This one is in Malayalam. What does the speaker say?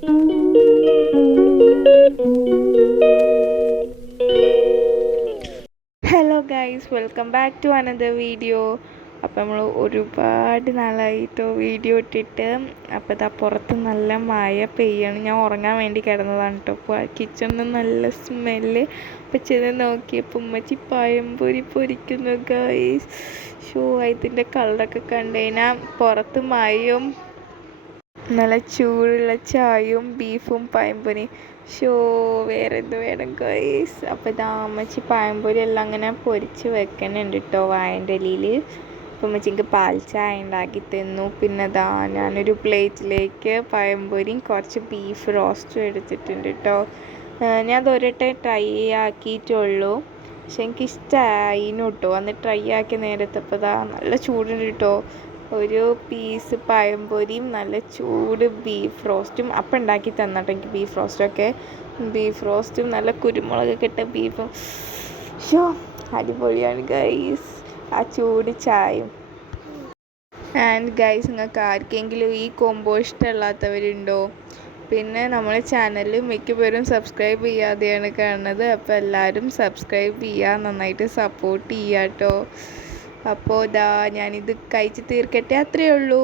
Hello guys, welcome back to another video. അപ്പോൾ നമ്മൾ ഒരുപാട് നാളായിട്ടോ വീഡിയോ ഇട്ടിട്ട്. അപ്പോൾ ഇതാ പുറത്ത് നല്ല മഴ പെയ്യാണ്. ഞാൻ ഉറങ്ങാൻ വേണ്ടി കിടന്നതാണ് കേട്ടോ. അപ്പോൾ കിച്ചണിൽ നിന്ന് നല്ല സ്മെല്ല്. അപ്പോൾ ചെന്ന് നോക്കിയപ്പോൾ ഉമ്മച്ചി പഴംപൊരി പൊരിക്കുന്നു ഗൈസ്. ഇതിൻ്റെ കളറൊക്കെ കണ്ടു കഴിഞ്ഞാൽ പുറത്ത് മഴയും നല്ല ചൂടുള്ള ചായയും ബീഫും പഴംപൊരി. വേറെ എന്ത് വേണം ഗൈസ്. അപ്പോൾ ഇതാ അമ്മച്ചി പഴംപൊരി എല്ലാം അങ്ങനെ പൊരിച്ച് വെക്കുന്നുണ്ട് കേട്ടോ വാഴൻ്റെ ഇലയിൽ. അപ്പോൾ അമ്മച്ചിക്ക് പാൽ ചായ ഉണ്ടാക്കി തന്നു. പിന്നെ ഇതാ ഞാനൊരു പ്ലേറ്റിലേക്ക് പഴംപൊരിയും കുറച്ച് ബീഫ് റോസ്റ്റും എടുത്തിട്ടുണ്ട് കേട്ടോ. ഞാൻ അതൊരട്ടെ ട്രൈ ആക്കിയിട്ടുള്ളൂ, പക്ഷെ എനിക്കിഷ്ടമായിന്നു കേട്ടോ. അന്ന് ട്രൈ ആക്കിയ നേരത്തപ്പോൾ ഇതാ നല്ല ചൂടുണ്ട് കേട്ടോ. ഒരു പീസ് പഴംപൊരിയും നല്ല ചൂട് ബീഫ് റോസ്റ്റും അപ്പം ഉണ്ടാക്കി തന്നിട്ട് എനിക്ക് ബീഫ് റോസ്റ്റും നല്ല കുരുമുളകൊക്കെ ഇട്ട ബീഫും അടിപൊളിയാണ് ഗൈസ്. ആ ചൂട് ചായയും. ആൻഡ് ഗൈസ്, നിങ്ങൾക്ക് ആർക്കെങ്കിലും ഈ കോംബോ ഇഷ്ടമല്ലാത്തവരുണ്ടോ? പിന്നെ നമ്മളെ ചാനൽ മിക്കപ്പോഴും സബ്സ്ക്രൈബ് ചെയ്യാതെയാണ് കാണുന്നത്. അപ്പോൾ എല്ലാവരും സബ്സ്ക്രൈബ് ചെയ്യുക, നന്നായിട്ട് സപ്പോർട്ട് ചെയ്യുക കേട്ടോ. അപ്പോൾ ഞാനിത് കഴിച്ച് തീർക്കട്ടെ, അത്രയേ ഉള്ളൂ.